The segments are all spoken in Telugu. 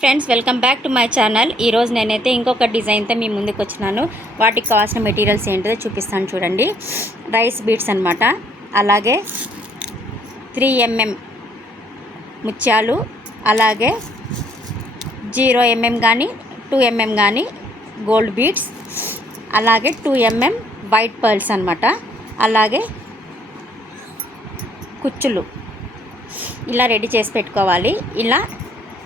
Friends, welcome back to my channel. ఈరోజు నేనైతే ఇంకొక డిజైన్తో మీ ముందుకు వచ్చినాను. వాటికి కావాల్సిన మెటీరియల్స్ ఏంటిదో చూపిస్తాను చూడండి. రైస్ బీడ్స్ అనమాట. అలాగే 3mm ముత్యాలు, అలాగే 0mm కానీ 2mm కానీ గోల్డ్ బీడ్స్, అలాగే 2mm వైట్ పర్ల్స్ అనమాట. అలాగే కుచ్చులు ఇలా రెడీ చేసి పెట్టుకోవాలి. ఇలా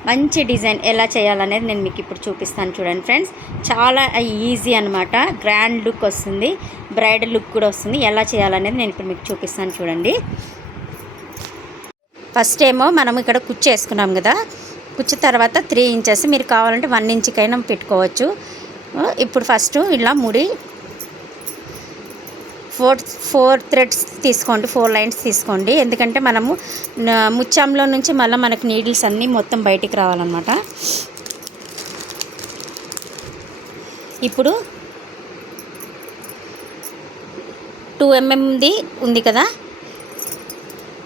మంచి డిజైన్ ఎలా చేయాలనేది నేను మీకు ఇప్పుడు చూపిస్తాను చూడండి ఫ్రెండ్స్. చాలా ఈజీ అనమాట. గ్రాండ్ లుక్ వస్తుంది, బ్రైడల్ లుక్ కూడా వస్తుంది. ఎలా చేయాలనేది నేను ఇప్పుడు మీకు చూపిస్తాను చూడండి. ఫస్ట్ ఏమో మనం ఇక్కడ కుచ్చు వేసుకున్నాం కదా, కుచ్చు తర్వాత 3 ఇంచెస్, మీరు కావాలంటే 1 ఇంచుకైనా పెట్టుకోవచ్చు. ఇప్పుడు ఫస్ట్ ఇలా ముడి 4 థ్రెడ్స్ తీసుకోండి, 4 లైన్స్ తీసుకోండి. ఎందుకంటే మనము ముత్యంలో నుంచి మళ్ళీ మనకు నీడిల్స్ అన్నీ మొత్తం బయటికి రావాలన్నమాట. ఇప్పుడు 2mmది ఉంది కదా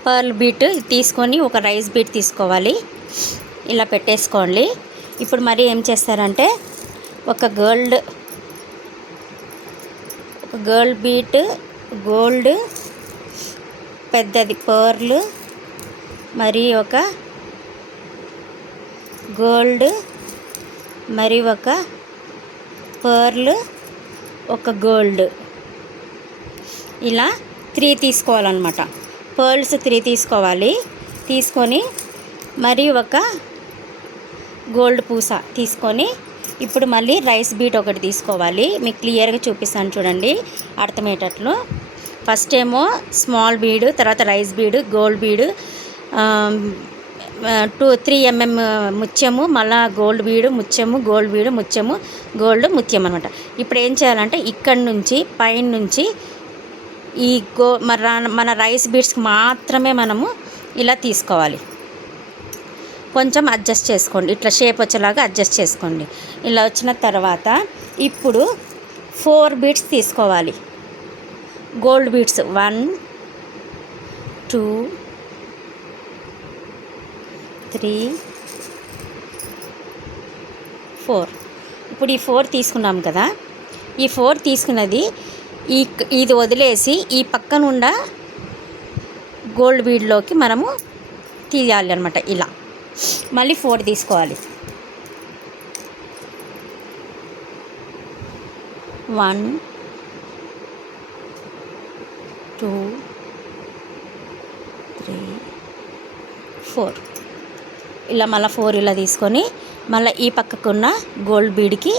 పర్ల్ బీట్ తీసుకొని ఒక రైస్ బీట్ తీసుకోవాలి. ఇలా పెట్టేసుకోండి. ఇప్పుడు మరి ఏం చేస్తారంటే ఒక గోల్డ్ బీట్, గోల్డ్ పెద్దది పర్ల్, మరి ఒక గోల్డ్, మరి ఒక పర్ల్, ఒక గోల్డ్, ఇలా 3 తీసుకోవాలన్నమాట. పర్ల్స్ 3 తీసుకోవాలి. తీసుకొని మరి ఒక గోల్డ్ పూస తీసుకొని ఇప్పుడు మళ్ళీ రైస్ బీట్ ఒకటి తీసుకోవాలి. మీకు క్లియర్గా చూపిస్తాను చూడండి అర్థమయ్యేటట్లు. ఫస్ట్ ఏమో స్మాల్ బీడు, తర్వాత రైస్ బీడు, గోల్డ్ బీడు, 3mm ముత్యము, మళ్ళీ గోల్డ్ బీడు, ముత్యము, గోల్డ్ బీడు, ముత్యము, గోల్డ్, ముత్యం అనమాట. ఇప్పుడు ఏం చేయాలంటే ఇక్కడి నుంచి పైన నుంచి ఈ మన రైస్ బీడ్స్కి మాత్రమే మనము ఇలా తీసుకోవాలి. కొంచెం అడ్జస్ట్ చేసుకోండి, ఇట్లా షేప్ వచ్చేలాగా అడ్జస్ట్ చేసుకోండి. ఇలా వచ్చిన తర్వాత ఇప్పుడు 4 బీడ్స్ తీసుకోవాలి. Gold beads 1 2 3 4. ఇప్పుడు ఈ 4 తీసుకున్నాం కదా, ఈ 4 తీసుకున్నది ఇది వదిలేసి ఈ పక్కనుండ గోల్డ్ బీడ్లోకి మనము తీయాలి అనమాట. ఇలా మళ్ళీ 4 తీసుకోవాలి. 1 2 3 4. ఇలా మళ్ళీ 4 ఇలా తీసుకొని మళ్ళీ ఈ పక్కకున్న గోల్డ్ బీడ్కి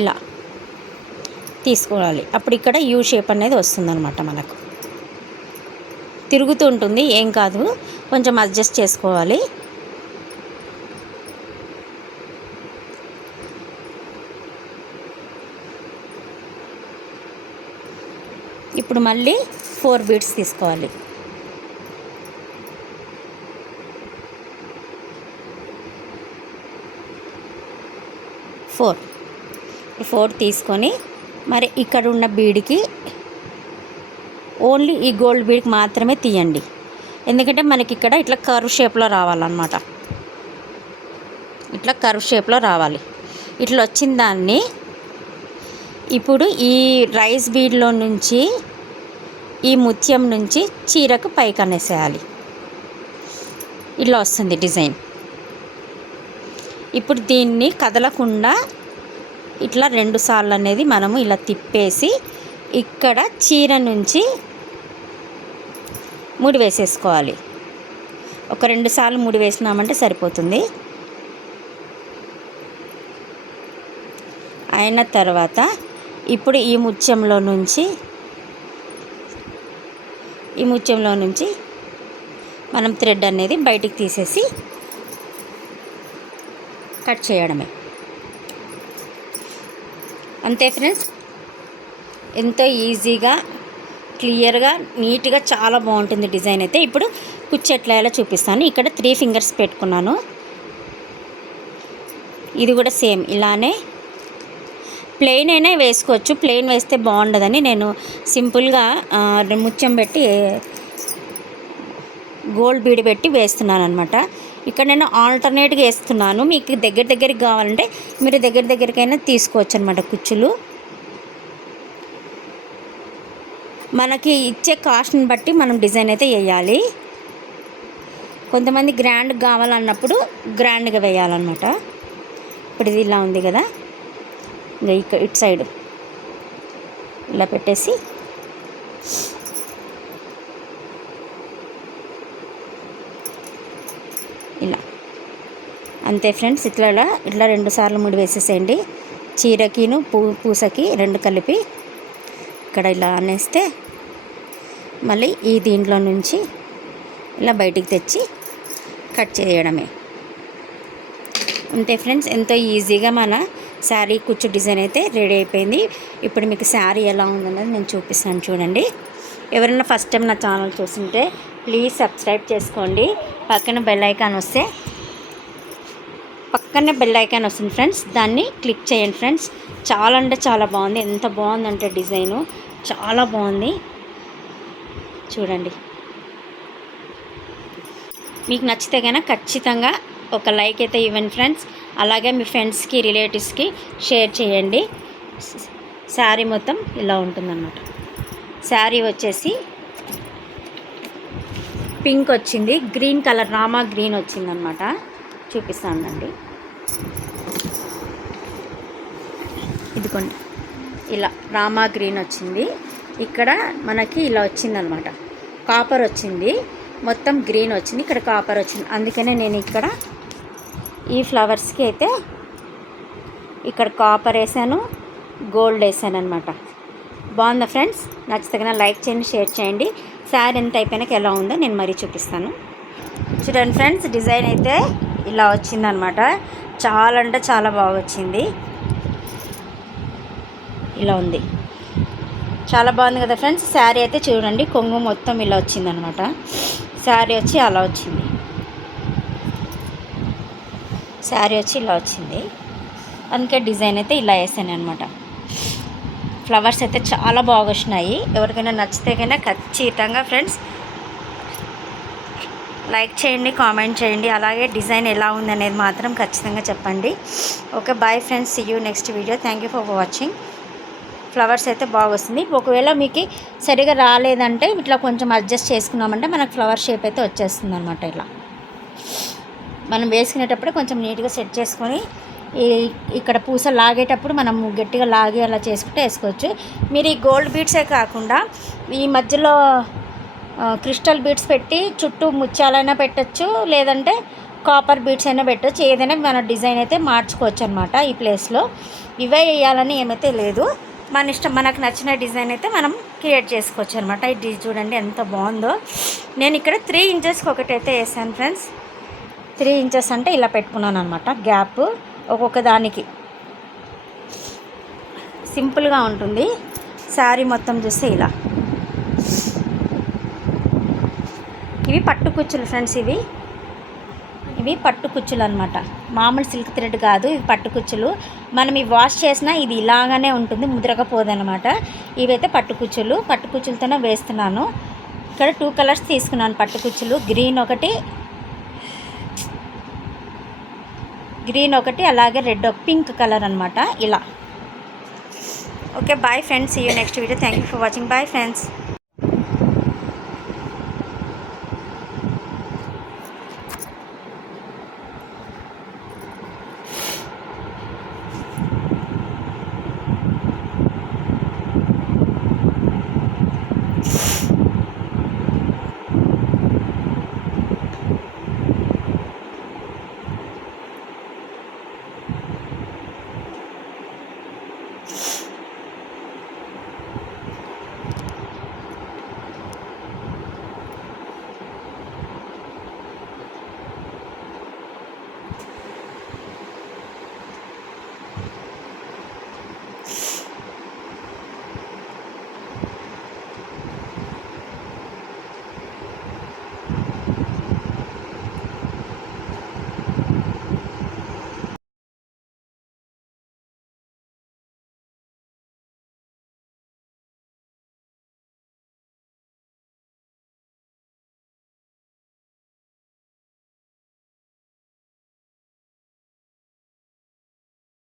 ఇలా తీసుకోవాలి. అప్పుడు ఇక్కడ యూ షేప్ అనేది వస్తుందన్నమాట. మనకు తిరుగుతూ ఉంటుంది, ఏం కాదు, కొంచెం అడ్జస్ట్ చేసుకోవాలి. ఇప్పుడు మళ్ళీ 4 బీడ్స్ తీసుకోవాలి. 4 తీసుకొని మరి ఇక్కడ ఉన్న బీడ్కి ఓన్లీ ఈ గోల్డ్ బీడ్కి మాత్రమే తీయండి. ఎందుకంటే మనకి ఇక్కడ ఇట్లా కర్వ్ షేప్లో రావాలన్నమాట. ఇట్లా కర్వ్ షేప్లో రావాలి. ఇట్లా వచ్చిన దాన్ని ఇప్పుడు ఈ రైస్ బీడ్లో నుంచి ఈ ముత్యం నుంచి చీరకు పైకి అనేసేయాలి. ఇట్లా వస్తుంది డిజైన్. ఇప్పుడు దీన్ని కదలకుండా ఇట్లా 2 సార్లు అనేది మనము ఇలా తిప్పేసి ఇక్కడ చీర నుంచి ముడి వేసేసుకోవాలి. ఒక 2 సార్లు ముడి వేసినామంటే సరిపోతుంది. అయిన తర్వాత ఇప్పుడు ఈ ముత్యంలో నుంచి మనం థ్రెడ్ అనేది బయటికి తీసేసి కట్ చేయడమే. అంతే ఫ్రెండ్స్, ఎంతో ఈజీగా, క్లియర్గా, నీట్గా చాలా బాగుంటుంది డిజైన్ అయితే. ఇప్పుడు కుచ్చు ఎట్లా ఎలా చూపిస్తాను. ఇక్కడ 3 ఫింగర్స్ పెట్టుకున్నాను. ఇది కూడా సేమ్ ఇలానే ప్లెయిన్ అయినా వేసుకోవచ్చు, ప్లెయిన్ వేస్తే బాగుండదని నేను సింపుల్గా ముత్యం పెట్టి గోల్డ్ బీడ్ పెట్టి వేస్తున్నాను అనమాట. ఇక్కడ నేను ఆల్టర్నేట్గా వేస్తున్నాను. మీకు దగ్గరికి కావాలంటే మీరు దగ్గరికైనా తీసుకోవచ్చు అనమాట కుచ్చులు. మనకి ఇచ్చే కాస్ట్ని బట్టి మనం డిజైన్ అయితే వేయాలి. కొంతమంది గ్రాండ్ కావాలన్నప్పుడు గ్రాండ్గా వేయాలన్నమాట. ఇప్పుడు ఇది ఇలా ఉంది కదా, ఇంకా ఇక్కడ ఇటు సైడ్ ఇలా పెట్టేసి ఇలా అంతే ఫ్రెండ్స్. ఇట్లా 2 సార్లు ముడి వేసేసేయండి. చీరకిను పూసకి 2 కలిపి ఇక్కడ ఇలా అనేస్తే మళ్ళీ ఈ దీంట్లో నుంచి ఇలా బయటికి తెచ్చి కట్ చేయడమే. అంతే ఫ్రెండ్స్, ఎంతో ఈజీగా మన శారీ కుచ్చు డిజైన్ అయితే రెడీ అయిపోయింది. ఇప్పుడు మీకు శారీ ఎలా ఉందన్నది నేను చూపిస్తాను చూడండి. ఎవరైనా ఫస్ట్ టైం నా ఛానల్ చూస్తుంటే ప్లీజ్ సబ్స్క్రైబ్ చేసుకోండి. పక్కనే బెల్ ఐకాన్ వస్తుంది ఫ్రెండ్స్, దాన్ని క్లిక్ చేయండి ఫ్రెండ్స్. చాలా అంటే చాలా బాగుంది. ఎంత బాగుందంటే డిజైను చాలా బాగుంది చూడండి. మీకు నచ్చితే కనుక ఖచ్చితంగా ఒక లైక్ అయితే ఇవ్వండి ఫ్రెండ్స్. అలాగే మీ ఫ్రెండ్స్కి రిలేటివ్స్కి షేర్ చేయండి. శారీ మొత్తం ఇలా ఉంటుందన్నమాట. శారీ వచ్చేసి పింక్ వచ్చింది, గ్రీన్ కలర్ రామా గ్రీన్ వచ్చిందనమాట. చూపిస్తానండి. ఇదిగోండి ఇలా రామా గ్రీన్ వచ్చింది. ఇక్కడ మనకి ఇలా వచ్చిందనమాట. కాపర్ వచ్చింది, మొత్తం గ్రీన్ వచ్చింది, ఇక్కడ కాపర్ వచ్చింది. అందుకనే నేను ఇక్కడ ఈ ఫ్లవర్స్కి అయితే ఇక్కడ కాపర్ వేసాను, గోల్డ్ వేసాను అనమాట. బాగుందా ఫ్రెండ్స్? నచ్చితే లైక్ చేయండి, షేర్ చేయండి. శారీ ఎంత అయిపోయినాక ఎలా ఉందో నేను మరీ చూపిస్తాను. చూడండి ఫ్రెండ్స్, డిజైన్ అయితే ఇలా వచ్చిందనమాట. చాలా అంటే చాలా బాగా వచ్చింది. ఇలా ఉంది, చాలా బాగుంది కదా ఫ్రెండ్స్. శారీ అయితే చూడండి, కొంగు మొత్తం ఇలా వచ్చిందనమాట. శారీ వచ్చి అలా వచ్చింది, శారీ వచ్చి ఇలా వచ్చింది. అందుకే డిజైన్ అయితే ఇలా వేసాను అనమాట. ఫ్లవర్స్ అయితే చాలా బాగా వచ్చినాయి. ఎవరికైనా నచ్చితే కన్నా ఖచ్చితంగా ఫ్రెండ్స్ లైక్ చేయండి, కామెంట్ చేయండి. అలాగే డిజైన్ ఎలా ఉంది అనేది మాత్రం ఖచ్చితంగా చెప్పండి. Okay, bye friends, see you next video. Thank you for watching. Flowers అయితే బాగా వస్తుంది. ఒకవేళ మీకు సరిగా రాలేదంటే ఇట్లా కొంచెం అడ్జస్ట్ చేసుకున్నామంటే మనకు ఫ్లవర్ షేప్ అయితే వచ్చేస్తుంది అనమాట. ఇలా మనం వేసుకునేటప్పుడు కొంచెం నీట్గా సెట్ చేసుకొని ఇక్కడ పూస లాగేటప్పుడు మనం గట్టిగా లాగి అలా చేసుకుంటే వేసుకోవచ్చు. మీరు ఈ గోల్డ్ బీడ్సే కాకుండా ఈ మధ్యలో క్రిస్టల్ బీడ్స్ పెట్టి చుట్టూ ముత్యాలైనా పెట్టచ్చు, లేదంటే కాపర్ బీడ్స్ అయినా పెట్టచ్చు. ఏదైనా మన డిజైన్ అయితే మార్చుకోవచ్చు అనమాట. ఈ ప్లేస్లో ఇవే వేయాలని ఏమైతే లేదు, మన ఇష్టం. మనకు నచ్చిన డిజైన్ అయితే మనం క్రియేట్ చేసుకోవచ్చు అనమాట. ఇది చూడండి ఎంత బాగుందో. నేను ఇక్కడ 3 ఇంచెస్కి ఒకటైతే వేసాను ఫ్రెండ్స్. 3 ఇంచెస్ అంటే ఇలా పెట్టుకున్నాను అనమాట. గ్యాప్ ఒక్కొక్క దానికి సింపుల్గా ఉంటుంది. శారీ మొత్తం చూస్తే ఇలా. ఇవి పట్టు కుచ్చులు ఫ్రెండ్స్. ఇవి పట్టు కుచ్చులు అనమాట. మామూలు సిల్క్ థ్రెడ్ కాదు, ఇవి పట్టు కుచ్చులు. మనం ఇవి వాష్ చేసినా ఇది ఇలాగానే ఉంటుంది, ముద్రకపోదనమాట. ఇవైతే పట్టు కుచ్చులు. పట్టు కుచ్చులతోనే వేస్తున్నాను. ఇక్కడ 2 కలర్స్ తీసుకున్నాను పట్టు కుచ్చులు. గ్రీన్ ఒకటి అలాగే రెడ్ పింక్ కలర్ అనమాట. ఇలా. Okay, bye friends, see you next video. Thank you for watching. Bye friends. you